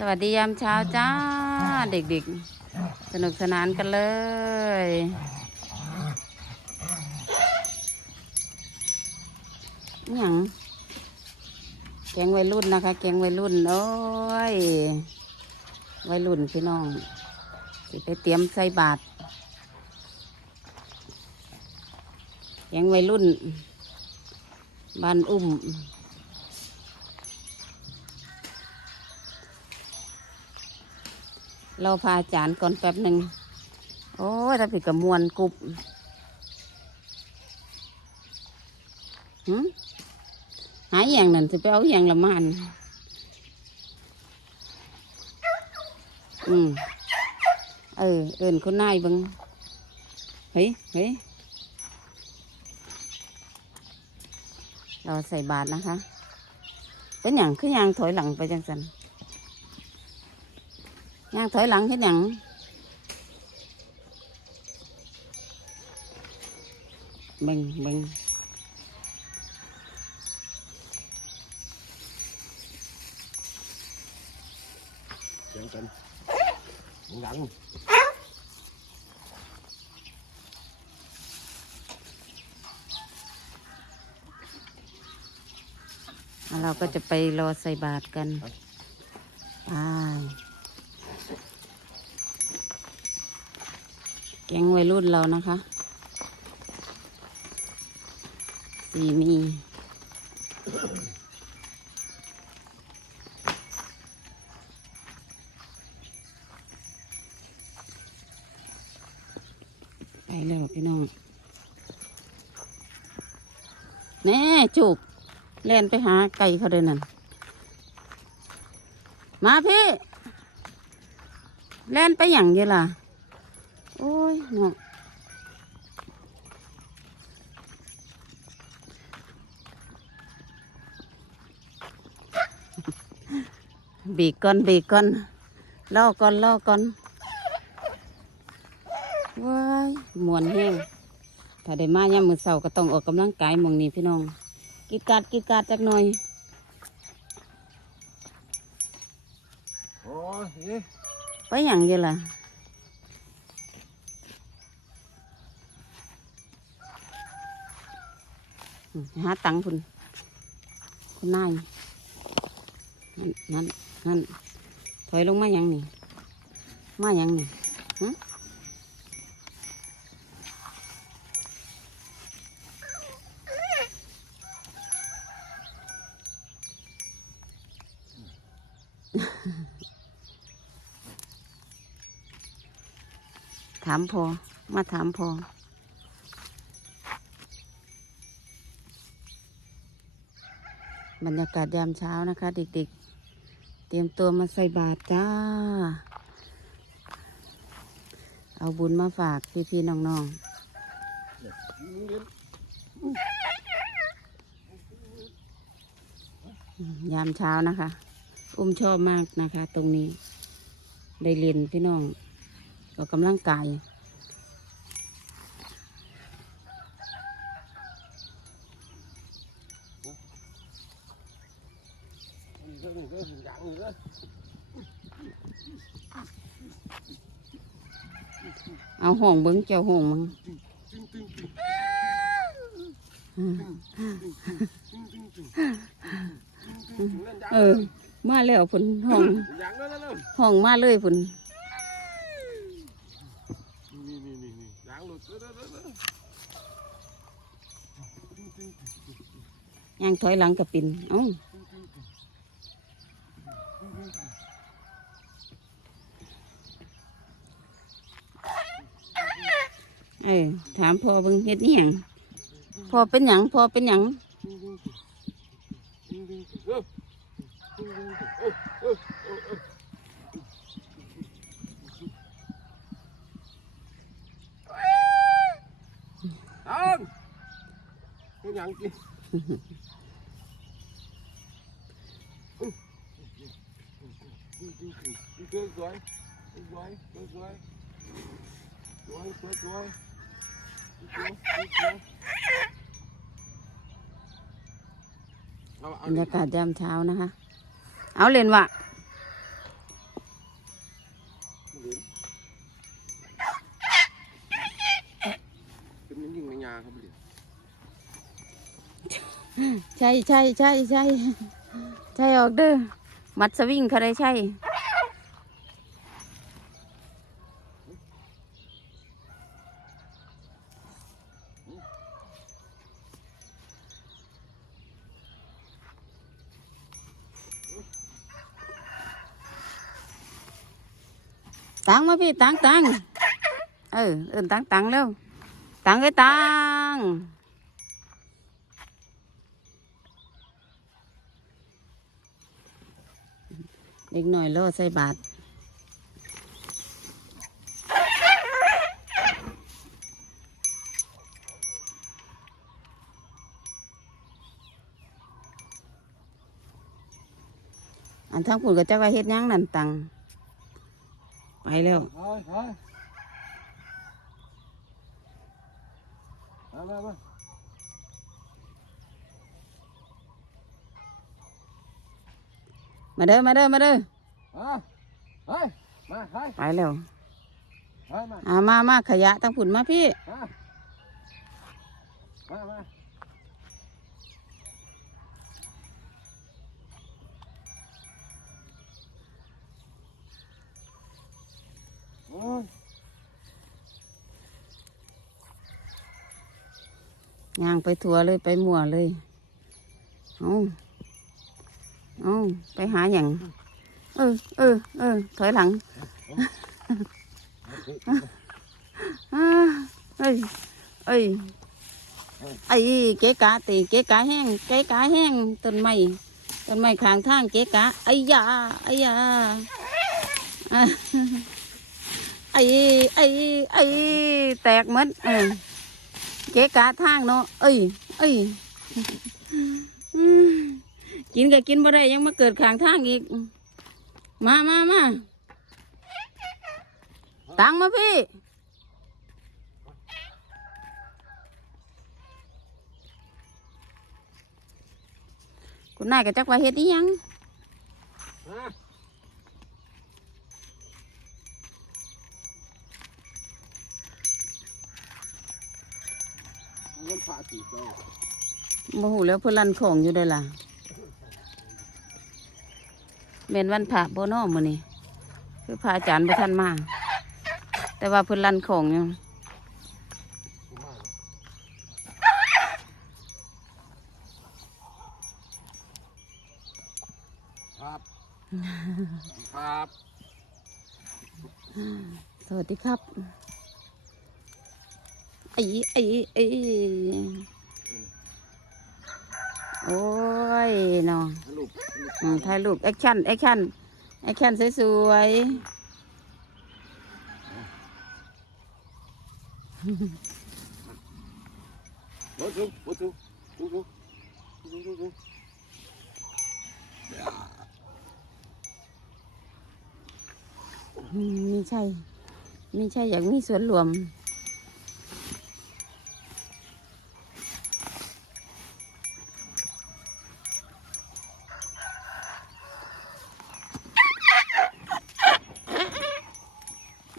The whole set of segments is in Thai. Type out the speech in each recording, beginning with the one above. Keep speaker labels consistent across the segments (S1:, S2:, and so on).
S1: สวัสดียามเช้าจ้า เด็กๆ สนุกสนานกันเลย อย่างแกงวัยรุ่นนะคะ แกงวัยรุ่น โอ้ย วัยรุ่นพี่น้องสิไปเตรียมใส่บาตรแกงวัยรุ่น บ้านอุ้ม เราพาอาจารย์ก่อนแป๊บหนึ่งโอ้ยถ้าผิดกับมวนกรุบหืมหาอย่างนั่นจะไปเอาอย่างละมันอืมเออ เอินคนนายบังเฮ้ยเฮ้ยเราใส่บาทนะคะ เป็นอย่างคืออย่างถอยหลังไปจังสัน ย่างถอยหลังเฮ็ดหยังเบิ่งเบิ่ง
S2: เสียงกันหลัง
S1: แล้วเราก็จะไปรอใส่บาตรกันไป แก๊งวัยรุ่นเรานะคะ สีมีไปแล้วพี่น้อง แน่จูบเล่นไปหาไก่เขาเดินนั่น มาพี่เล่นไปอย่างเดียล่ะ โอ้ยเนาะบีกก่อนบีกก่อนล่อก่อนล่อก่อนว้ายมวนแห้งถ้าได้มาย่ามมือเสาก็ต้องออกกำลังกายหมองนี้พี่น้องกิดกัดกิดกัดจักหน่อย
S2: โอ้ยนี่
S1: ไปอย่างเดียวล่ะอืม หาตังค์คุณคุณนายนั่นนั่นนั่นถอยลงมาอย่างนี่มาอย่างนี่ฮะถามพอ มาถามพอ บรรยากาศยามเช้านะคะ เด็กๆ เตรียมตัวมาใส่บาตรจ้า เอาบุญมาฝากพี่ๆน้องๆ ยามเช้านะคะ อุ้มชอบมากนะคะ ตรงนี้ ได้เรียนพี่น้อง ก็กำลังกาย
S2: นี่เลย
S1: เอาห่วงเบิ้งเจ้าห่วงมึงเออ มาแล้วฝนห้อง
S2: ห้
S1: องมาเลยฝนยังถอยหลังกับปินอ๋อ พ่อเบิ่งเฮ็ดนี่หยังพ่อเป็นหยังพ่อเป็นหยัง
S2: ตังเป็นหยังกินสวยสวยสวยสวยสวยสวย
S1: บรรยากาศยามเช้านะคะ เอาเลนวะใช่ใช่ใช่ใช่ใช่ออกเด้อมัดสวิงใครใช่ ตังมาพี่ตังตังเออเอินตังตังเร็วตังไอ้ตังเด็กหน่อยโลใส่บาทอันทั้งปุ่นก็จะว่าเฮ็ดยังนั่นตัง ไปแล้ว
S2: ไปไปมามามา
S1: มาเด้อมาเด้อมาเด้อ
S2: มาไปมาไป
S1: ไปแล้ว
S2: ไปมา
S1: อามามาขยะทั้งปุ่นมาพี่
S2: มามามาโอ้ ย่า
S1: งไปทัวร์เลยไปมั่วเลยเอาเอาไปหาอย่างเออเออเออถอยหลังเอ้ยเอ้ยไอ้เก๋กาตีเก๋กาแห้งเก๋กาแห้งต้นไม้ต้นไม้ข้างทางเก๋กาไอ้ยาไอ้ยา ไอ้ไอ้ไอ้แตกหมดเออเก๋กะทางเนาะเอ้ยเอ้ยกินก็กินบ่ได้ยังมาเกิดขางทางอีก มามามาตังมาพี่คุณนายก็จักว่าเฮ็ดอีหยัง
S2: มาเงินฝากกี่โต
S1: โมโหแล้วเพื่นลันของอยู่ได้อล่ะเม็นวันพระโบนอมือนี่คือพระอาจารย์พระท่านมา แต่ว่าเพื่นลันของอยู่
S2: ครับครับ
S1: สวัสดีครับไอ้ไอ้ไอ้โอ้ยนาะ
S2: ลูก
S1: อืมถ่ายรูปแอคชั่นแอคชั่นแอคชั่นสวย
S2: โอ้ยโอ้ยโอ้ยโอ้ยโอ้ยโอ้ยโอ้ย
S1: ๆอืมมีใช่ ไมีใช่อยากมีส่วนรวม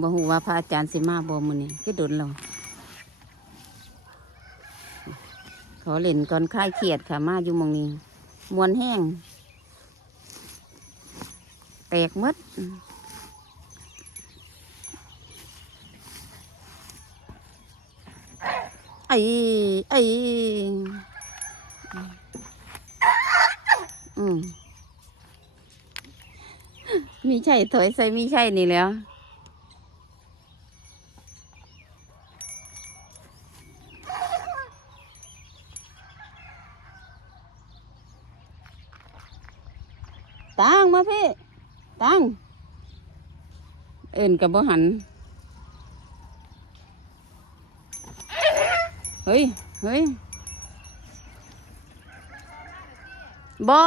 S1: บ่ฮู้ว่าพระอาจารย์สิมาบ่มือนี้คือดนเราขอเล่นก่อนคลายเครียดค่ะมาอยู่มองนี้มวนแห้ง แตกมดไอ้ไอ้อืมมีใช่ถอยใส่มีใช่นี่แล้ว ตังมาพี่ตังเอินกับบ่หัน เฮ้ย เฮ้ยบ่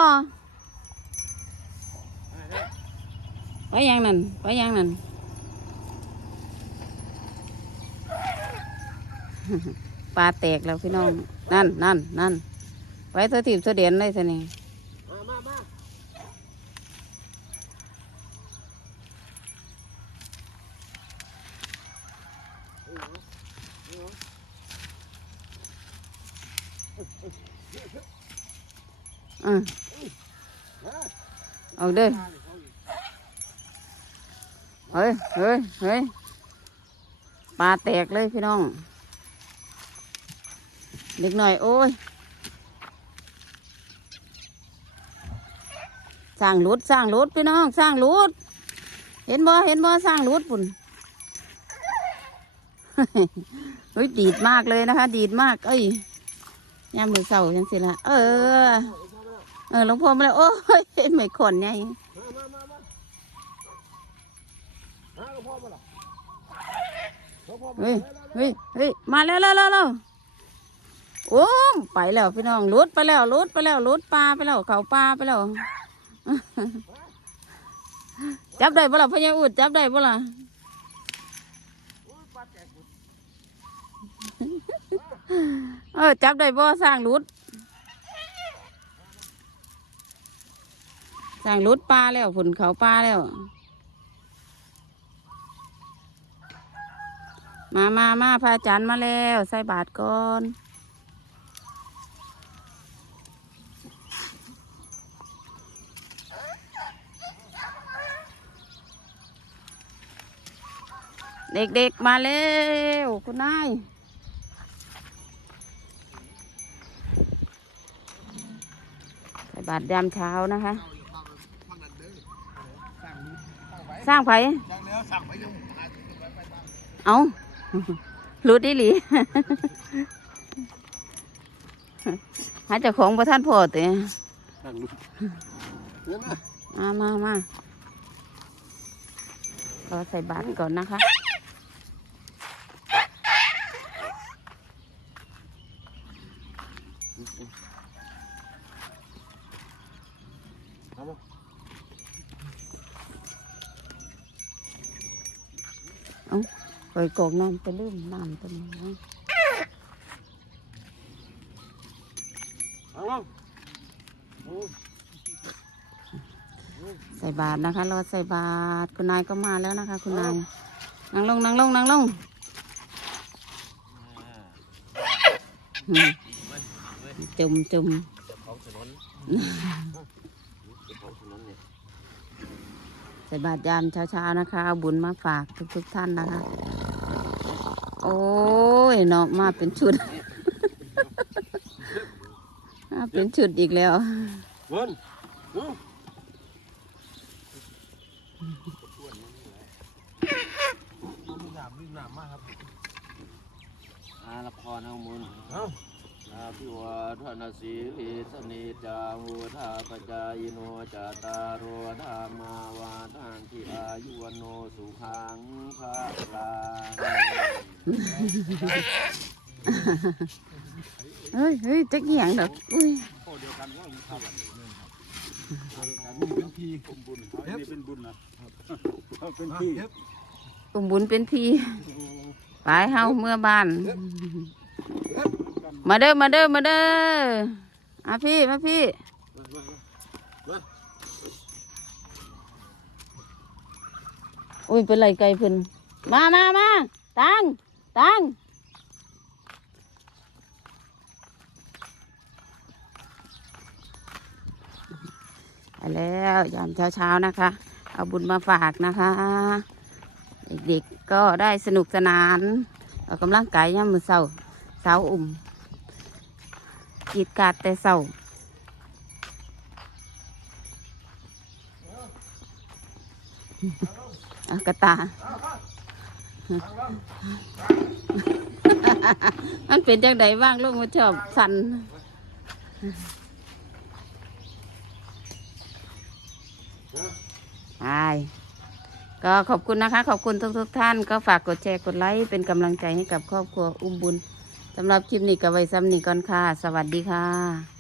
S1: ไปยังนั่นไปยังนั่นปลาแตกแล้วพี่น้อง นั่นนั่นนั่นไปเธอถีบเธอเดียนเลยท่านี่
S2: มามามา
S1: ออเอาเด้อเฮ้ยเฮ้ยเฮ้ยปลาแตกเลยพี่น้อง เด็กหน่อย โอ้ยสร้างรถสร้างรถพี่น้องสร้างรถเห็นบ่เห็นบ่สร้างรถปุ่น เฮ้ยดีดมากเลยนะคะ ดีดมาก เอ้ยยามมือเสาจังสิละเออ เออหลวงพ่อมาแล้วโอ้ยไม่ขนไง
S2: มามามามาหาหลวงพ่อมาล่ะหลวงพ่อ
S1: เฮ้ยเฮ้ยเฮ้ยมาแล้วแล้วแล้วโอ้ไปแล้วพี่น้องรุดไปแล้วรุดไปแล้วรุดปลาไปแล้วเขาปลาไปแล้วจับได้บ่ล่ะพญาอุดจับได้บ่ล่ะ เออ จับได้บ่สร้างรุดสร้างรุดปลาแล้วผุนเขาปลาแล้ว มามามาพระอาจารย์มาแล้ว ใส่บาตรก่อนเด็กๆมาแล้วคุณนาย บาตรยามเช้านะคะ สร้างไผ
S2: จังแล้วสั่งไปยังหาไปไปตาม
S1: เอารู้ดิหลีหาเจ้าของประท่านพ่อเตะ
S2: สั่งลูกเดี๋ยวนะ
S1: มามามาเราใส่บาตรก่อนนะคะ
S2: เอามา
S1: ปล่อยกอกน้ำไปลืมน้ำตัวนี้นะ
S2: อามา
S1: ใส่บาตรนะคะ รอใส่บาตรคุณนายก็มาแล้วนะคะ คุณนายนั่งลงนั่งลงนั่งลงจุ่มจุ่มใส่บาตรยามเช้าๆนะคะ เอาบุญมาฝากทุกๆท่านนะคะ โอ้ยเนาะมาเป็นชุด มาเป็นชุดอีกแล้ว
S2: เงินเนาะ
S3: อาละครเอามุน
S2: เอา
S3: อาภิวาทนาสีลิสเนจาหูธาปจายโนจาตารโรธามาวาทานที่อายุวโนสุขังภาลา
S1: เฮ้ยเฮ้ยจะเกี่ยงดอกอุ้ย
S2: พ่อเดียวกันว่ามีข้าวกันนี่เป็นพี่ผมบุญนี่เป็นบุญนะเป็นพี่
S1: กลุ่มบุญเป็นพีไปเฮาเมื่อบ้าน มาเด้อมาเด้อมาเด้ออะพี่มาพี่อุ้ยเป็นไรไกลเพิ่นมามามาตัง ตังไปแล้วยามเช้าๆนะคะ เอาบุญมาฝากนะคะ เด็กๆก็ได้สนุกสนานออกกำลังกายยามมือเศร้าเสาอุ่มกีดกาดแต่เศร้าเอากระตา มันเป็นจังไดว่างลูกมาชอบสันใช่ก็ขอบคุณนะคะ ขอบคุณทุกๆท่าน ก็ฝากกดแชร์กดไลค์เป็นกำลังใจให้กับครอบครัวอุ้มบุญสำหรับคลิปนี้ก็ไว้ซ้ำนี้ก่อนค่ะ สวัสดีค่ะ